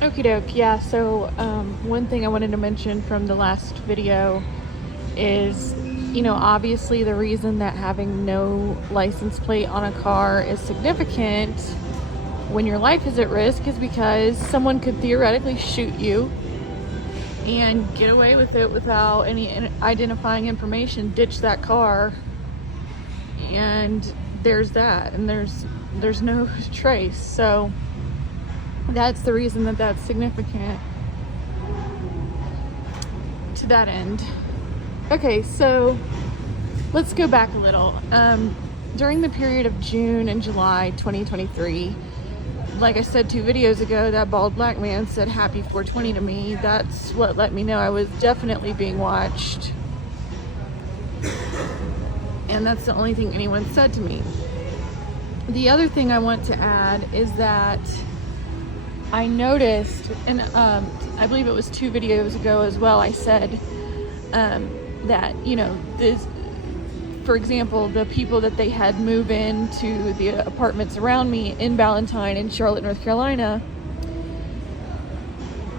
Okie doke. Yeah, so one thing I wanted to mention from the last video is, obviously the reason that having no license plate on a car is significant when your life is at risk is because someone could theoretically shoot you and get away with it without any identifying information, ditch that car, and there's that, and there's no trace. So that's the reason that that's significant to that end. Okay, so let's go back a little. During the period of June and July 2023, like I said 2 videos ago, that bald black man said happy 420 to me. That's what let me know I was definitely being watched. And that's the only thing anyone said to me. The other thing I want to add is that I noticed, and I believe it was 2 videos ago as well, I said that, this, for example, the people that they had move into the apartments around me in Ballantyne and Charlotte, North Carolina,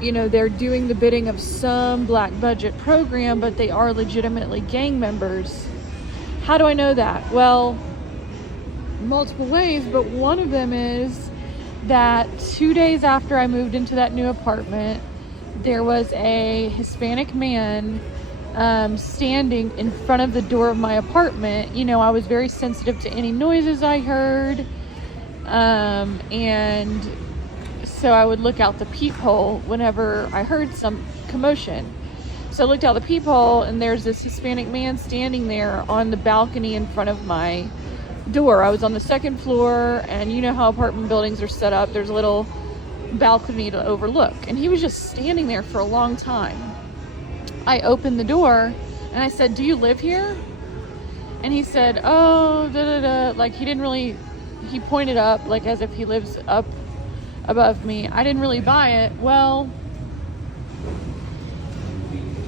they're doing the bidding of some black budget program, but they are legitimately gang members. How do I know that? Well, multiple ways, but one of them is that 2 days after I moved into that new apartment, there was a Hispanic man standing in front of the door of my apartment. I was very sensitive to any noises I heard, and so I would look out the peephole whenever I heard some commotion. So I looked out the peephole, and there's this Hispanic man standing there on the balcony in front of my door. I was on the 2nd floor, and you know how apartment buildings are set up. There's a little balcony to overlook, and he was just standing there for a long time. I opened the door and I said, "Do you live here?" And he said, "Oh, da da da." Like, he pointed up like as if he lives up above me. I didn't really buy it. Well,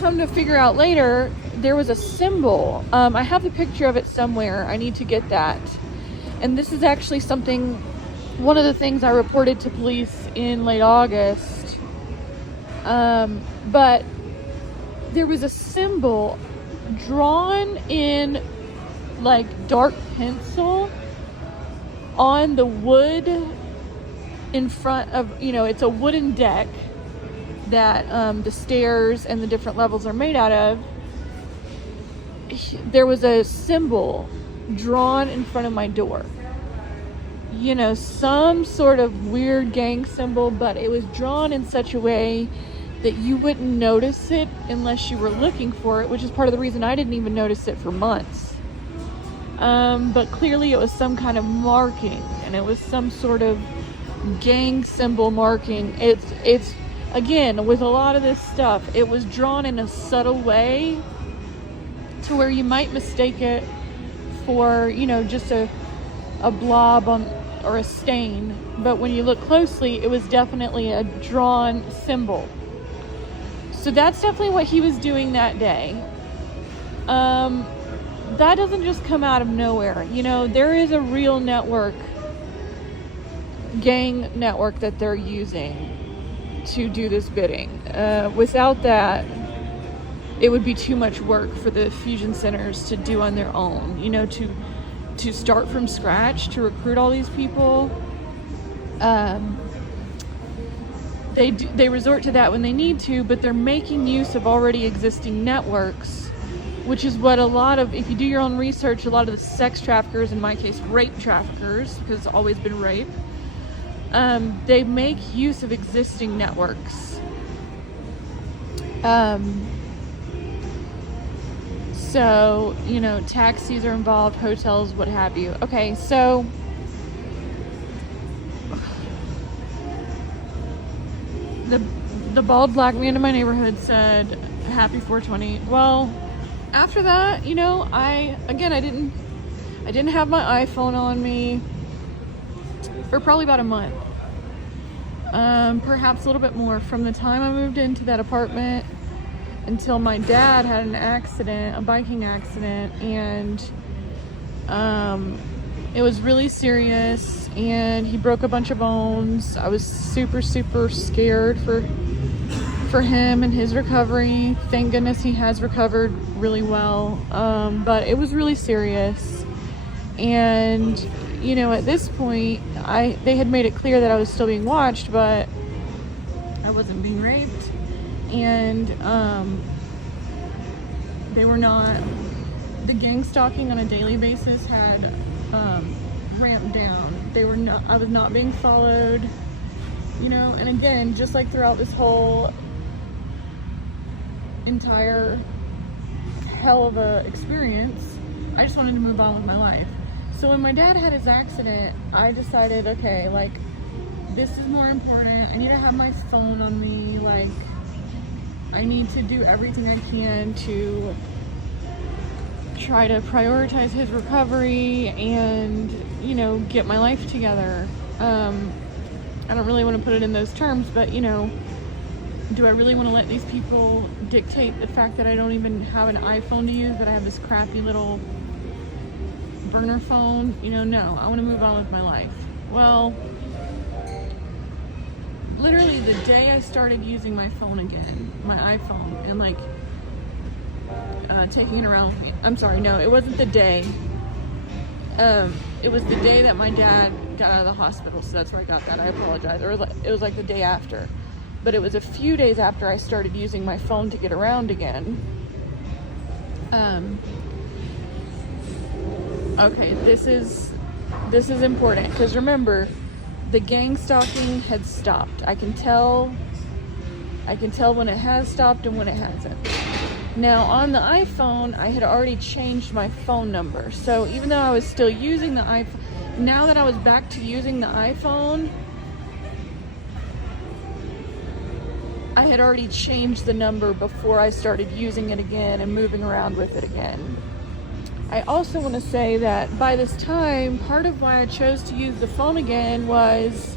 come to figure out later, there was a symbol. I have the picture of it somewhere. I need to get that. And this is actually one of the things I reported to police in late August. But there was a symbol drawn in like dark pencil on the wood in front of, it's a wooden deck that the stairs and the different levels are made out of. There was a symbol drawn in front of my door. Some sort of weird gang symbol, but it was drawn in such a way that you wouldn't notice it unless you were looking for it, which is part of the reason I didn't even notice it for months. But clearly it was some kind of marking, and it was some sort of gang symbol marking. It's again, with a lot of this stuff, it was drawn in a subtle way to where you might mistake it for, just a blob or a stain. But when you look closely, it was definitely a drawn symbol. So that's definitely what he was doing that day. That doesn't just come out of nowhere. There is a real gang network that they're using to do this bidding. Without that, it would be too much work for the fusion centers to do on their own. To start from scratch, to recruit all these people. They resort to that when they need to, but they're making use of already existing networks, which is what if you do your own research, a lot of the sex traffickers, in my case, rape traffickers, because it's always been rape, they make use of existing networks. So, taxis are involved, hotels, what have you. Okay, so the bald black man in my neighborhood said happy 420. Well, after that, I didn't have my iPhone on me for probably about a month. Perhaps a little bit more, from the time I moved into that apartment until my dad had an accident, a biking accident, and It was really serious, and he broke a bunch of bones. I was super, super scared for him and his recovery. Thank goodness he has recovered really well. But it was really serious. And, you know, at this point, they had made it clear that I was still being watched, but I wasn't being raped. And they were not. The gang stalking on a daily basis had ramped down. I was not being followed, you know. And again, just like throughout this whole entire hell of a experience, I just wanted to move on with my life. So when my dad had his accident, I decided, okay, like, this is more important. I need to have my phone on me. Like, I need to do everything I can to try to prioritize his recovery and, you know, get my life together. I don't really want to put it in those terms, but, you know, do I really want to let these people dictate the fact that I don't even have an iPhone to use, that I have this crappy little burner phone? You know, no, I want to move on with my life. Well, literally the day I started using my phone again, my iPhone, and like taking it around with me. I'm sorry, no, it wasn't the day. It was the day that my dad got out of the hospital, so that's where I got that. I apologize. It was like the day after. But it was a few days after I started using my phone to get around again. Okay, this is important, because remember, the gang stalking had stopped. I can tell when it has stopped and when it hasn't. Now on the iPhone, I had already changed my phone number. So even though I was still using the iPhone, now that I was back to using the iPhone, I had already changed the number before I started using it again and moving around with it again. I also want to say that by this time, part of why I chose to use the phone again was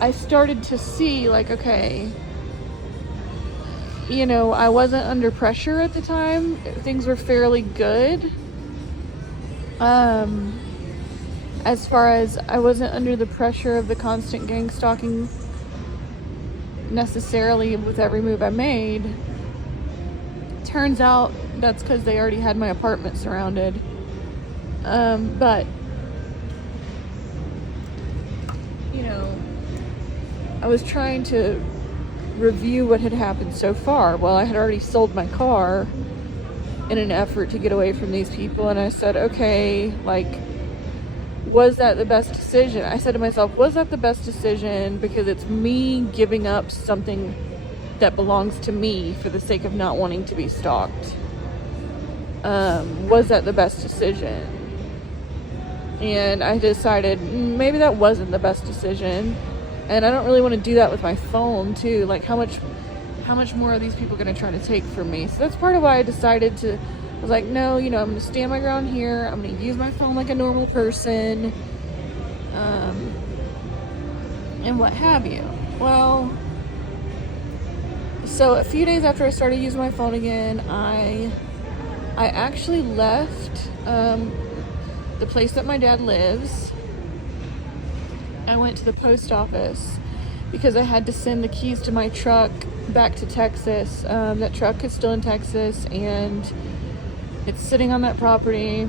I started to see, like, okay, you know, I wasn't under pressure at the time. Things were fairly good. As far as I wasn't under the pressure of the constant gang stalking necessarily with every move I made. Turns out that's because they already had my apartment surrounded. But, you know, I was trying to review what had happened so far. Well, I had already sold my car in an effort to get away from these people, and I said, okay, like, was that the best decision? I said to myself, was that the best decision because it's me giving up something that belongs to me for the sake of not wanting to be stalked? Was that the best decision? And I decided maybe that wasn't the best decision. And I don't really want to do that with my phone too. Like, how much more are these people going to try to take from me? So that's part of why I decided to, I was like, no, you know, I'm going to stand my ground here. I'm going to use my phone like a normal person, and what have you. Well, so a few days after I started using my phone again, I actually left the place that my dad lives. I went to the post office because I had to send the keys to my truck back to Texas. That truck is still in Texas, and it's sitting on that property,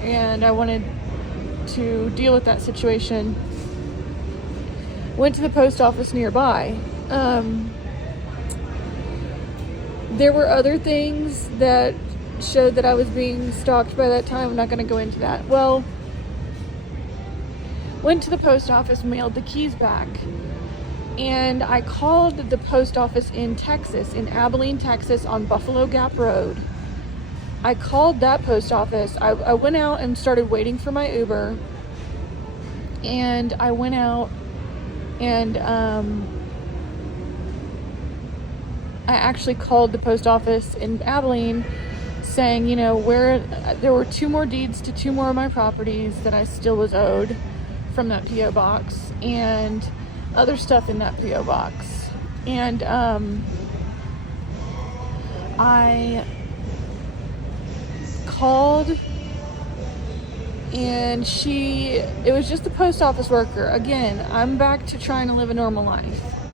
and I wanted to deal with that situation. Went to the post office nearby. There were other things that showed that I was being stalked by that time. I'm not going to go into that. Well, went to the post office, mailed the keys back, and I called the post office in Texas, in Abilene, Texas, on Buffalo Gap Road. I called that post office. I went out and started waiting for my Uber, and I went out and I actually called the post office in Abilene saying, you know, where there were 2 more deeds to 2 more of my properties that I still was owed from that P.O. box, and other stuff in that P.O. box. And I called And it was just a post office worker. Again, I'm back to trying to live a normal life.